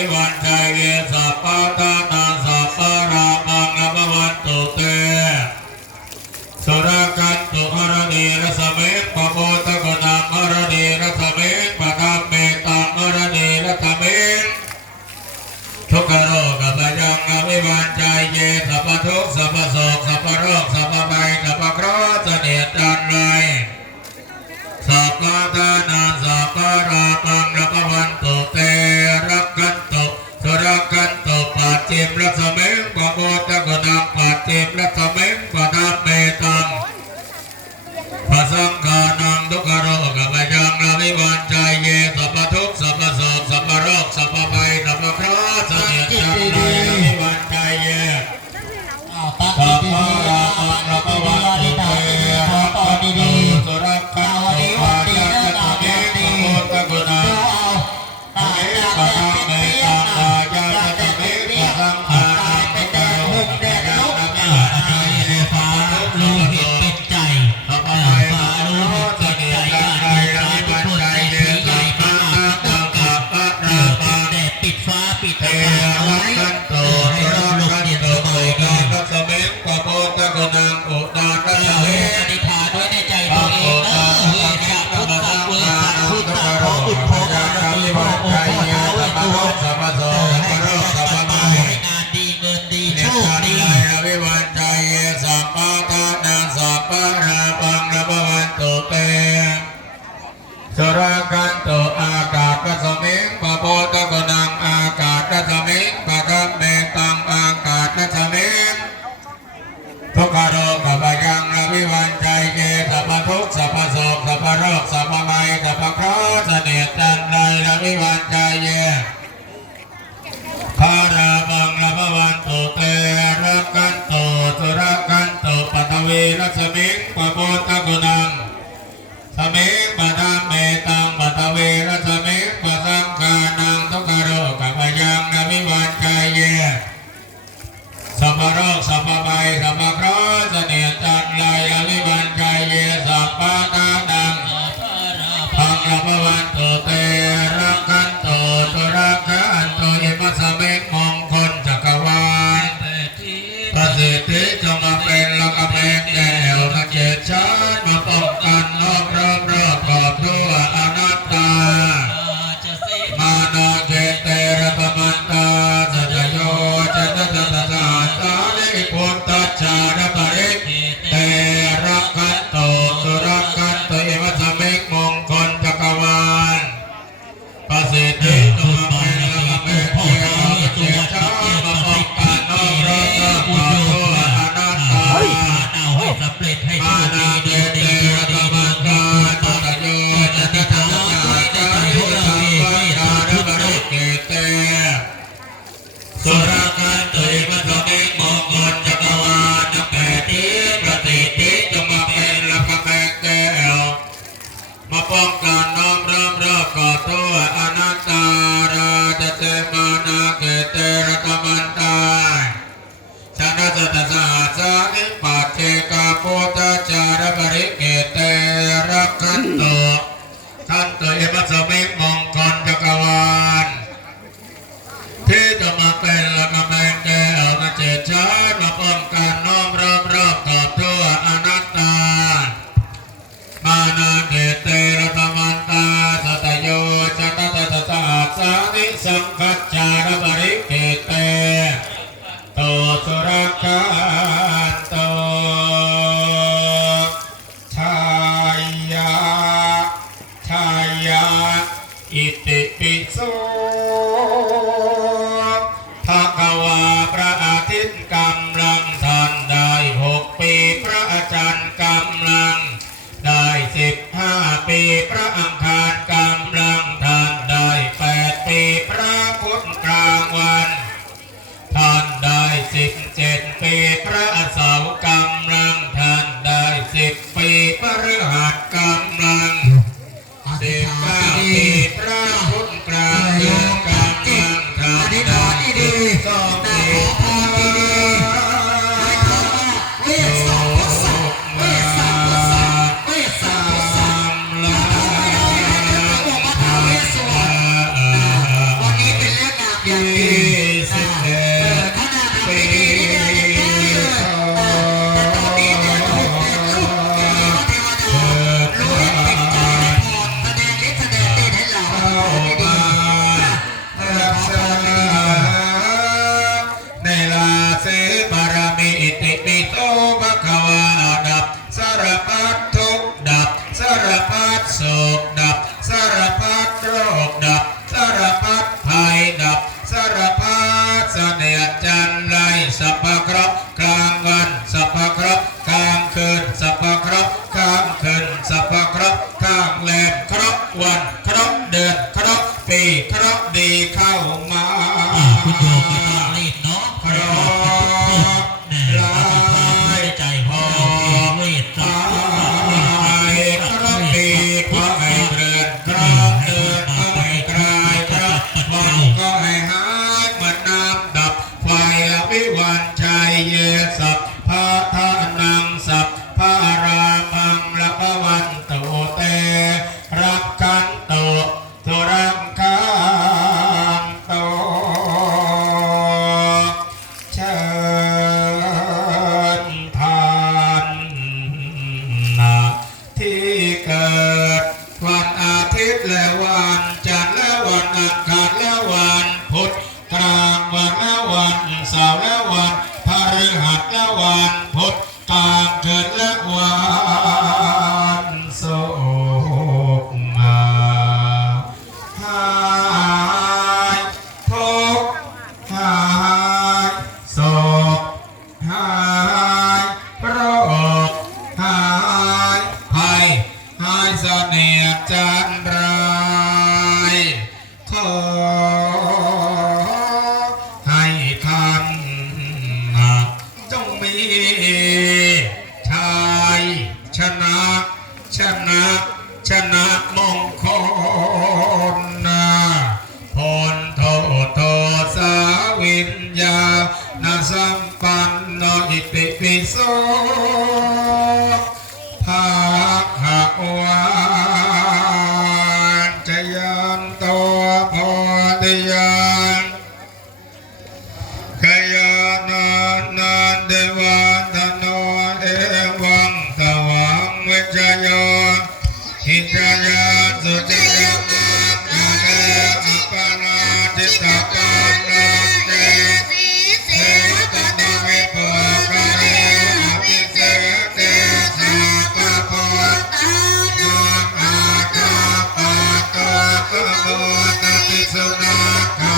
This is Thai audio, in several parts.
ิวันชัยเยสัพพะตานาสัพพะรามังนภวันตุเตสรกันตุอรณีรสเมปากาศมิงปะโพตะกนังอากาศกัสมิงปะกัมเมตังอากาศกัสมิงทุกขารกัปยังอภิวันใจเกสัพทุสัพโสกสัพโรคสัพไมสัพคราสเนตันไรอภิวัน ปังกาน้อมรับราปะโตอนันตาราจะเจมานาเกเตระตมันตายชนะสตสาสานิปัจเทกาโพตาจารบริเกเตระกันโตขันโตเอมัสมิมงคลจักรวาลที่จะมาเป็นละกาเป็นแก่มาเจชามาป้องกันน้อมรับราปะ นาเกเตระตมันตาสัตโยจัตตะตะตะสานิสังคัจจาระบริเกต Amém. What? สัมปันโนอิติปิโส Nakatizunaka.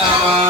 Tama.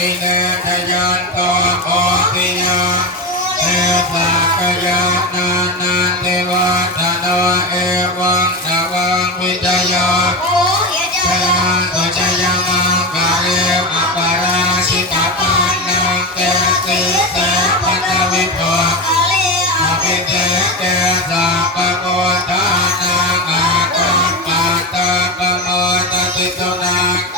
กิเลสยันโตโอปิยาเทสากยานานาเทวะธนวเอวังนวังวิจยาชยาตุชยามางกาเลอปาราชิตาปันนังเตสิเตปันวิปโภอภิเตเตสัพโมทานังอาคัมปะตะปะโมตติตุนัง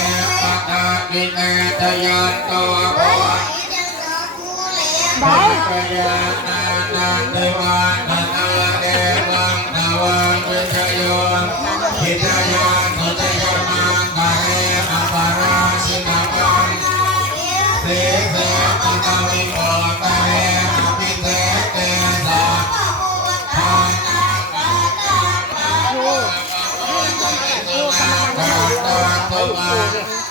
นาดินาทยานโตโอปัจจยานานาเวานาอาเอวังนาวังเวยคิตยานโตยามังกเออปาราสินังสเสปะตะวิโอกเออภิเสเตสาทานาคาตาปะโตกาตาตุมา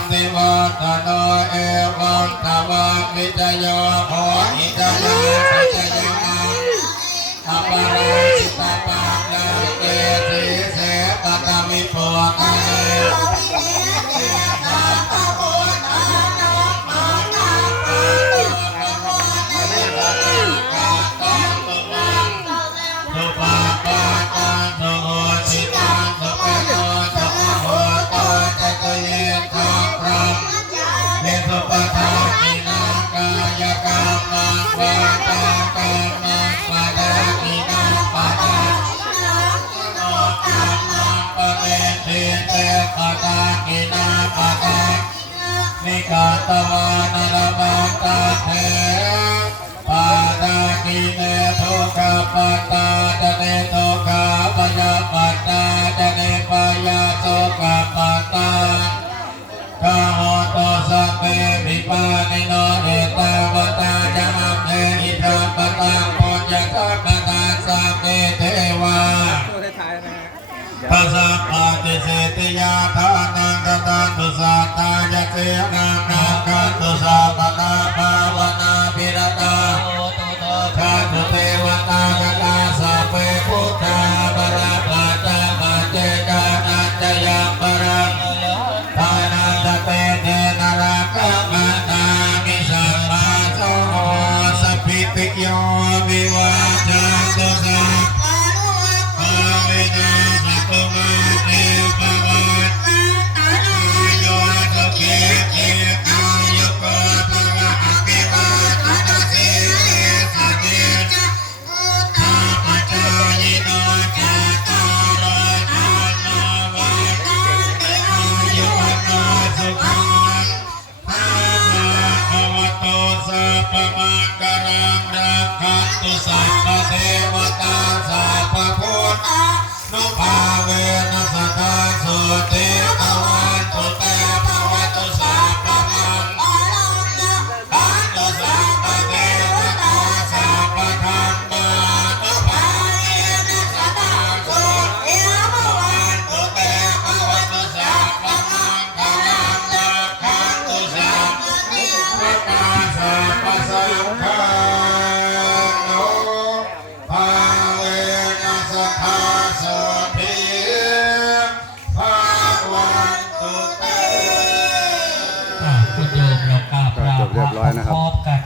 ตโนเอวังตวังวิจโยโหอิจโยสัจโยมังอัปปาราชิตาปังเกสีเสปะกามิโพตะ มินาปะดานิกาตวานรมังตาเถปาดานิเนทุกขปัตตาจเนทุกาปยาปตตาจเนปยาสุขปัตากาโมโตสัพเพปิปานิโนเอตาวตาจัมเมหิตาปตังปุญญาคัปตาสัพเพเทวา ตัวท้ายๆนะฮะภาษาปฏิเสติยาทานังกตันตุสัตตายเสนังนาคันตุสัพพะปาวนาภิรตาชาตุเทวตาก เวนัสกาสุติ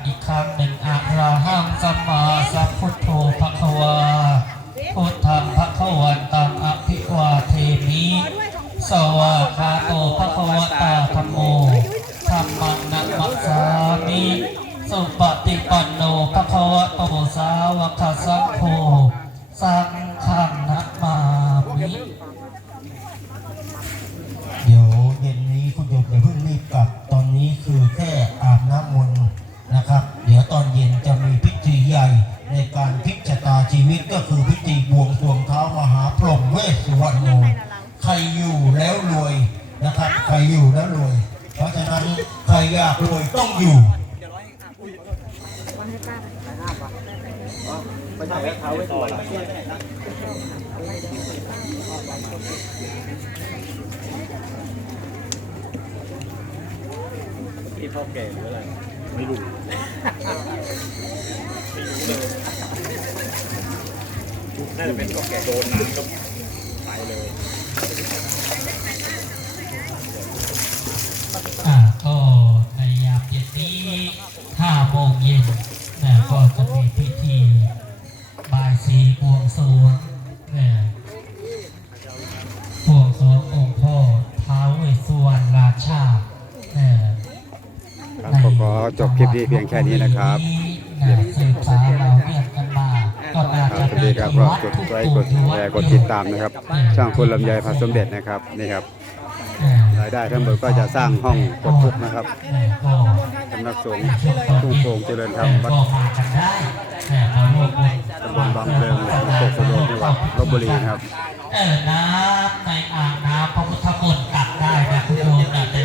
อีกครั้งหนึ่งอะระหัง ใครอยู่แล้วรวย เพราะฉะนั้นใครอยากรวยต้องอยู่ไปถ่ายแล้วเท้าไว้ก่อนพี่พ่อแก่หรืออะไร ไม่รู้น่าจะเป็นพ่อแก่โดนน้ำก็ไปเลย อ่าก็ในยามเย็นนี้ห้าโมงเย็นนะก็จะมี พิธีบายสีบวงสรวงนะบวงสรวงองค์พ่อท้าวเวสสุวรรณราชานะครับก็ขอจบคลิปนี้เพียงแค่นี้นะครับนะสืบสาวเราเรียกกันมาก็น่าครัจะบสวัสดีครับก็กดไลค์กดแชร์กดติดตามนะครับ ช่างคุณลำไยพระสมเด็จนะครับนี่ครับรายได้ทั้งหมดก็จะสร้างห้องปลดทุกข์นะครับก็ สำนักสงฆ์ทุ่งโป่งเจริญธรรมวัดก็มากันได้แต่มาร่วมบุญตำบลบางเพลิงอำเภอโคกสะโดงจังหวัดลบบุรีนะครับเออน้ำในอ่างน้ำพระพุทธมนต์ตักได้นะคุณโยมนะแต่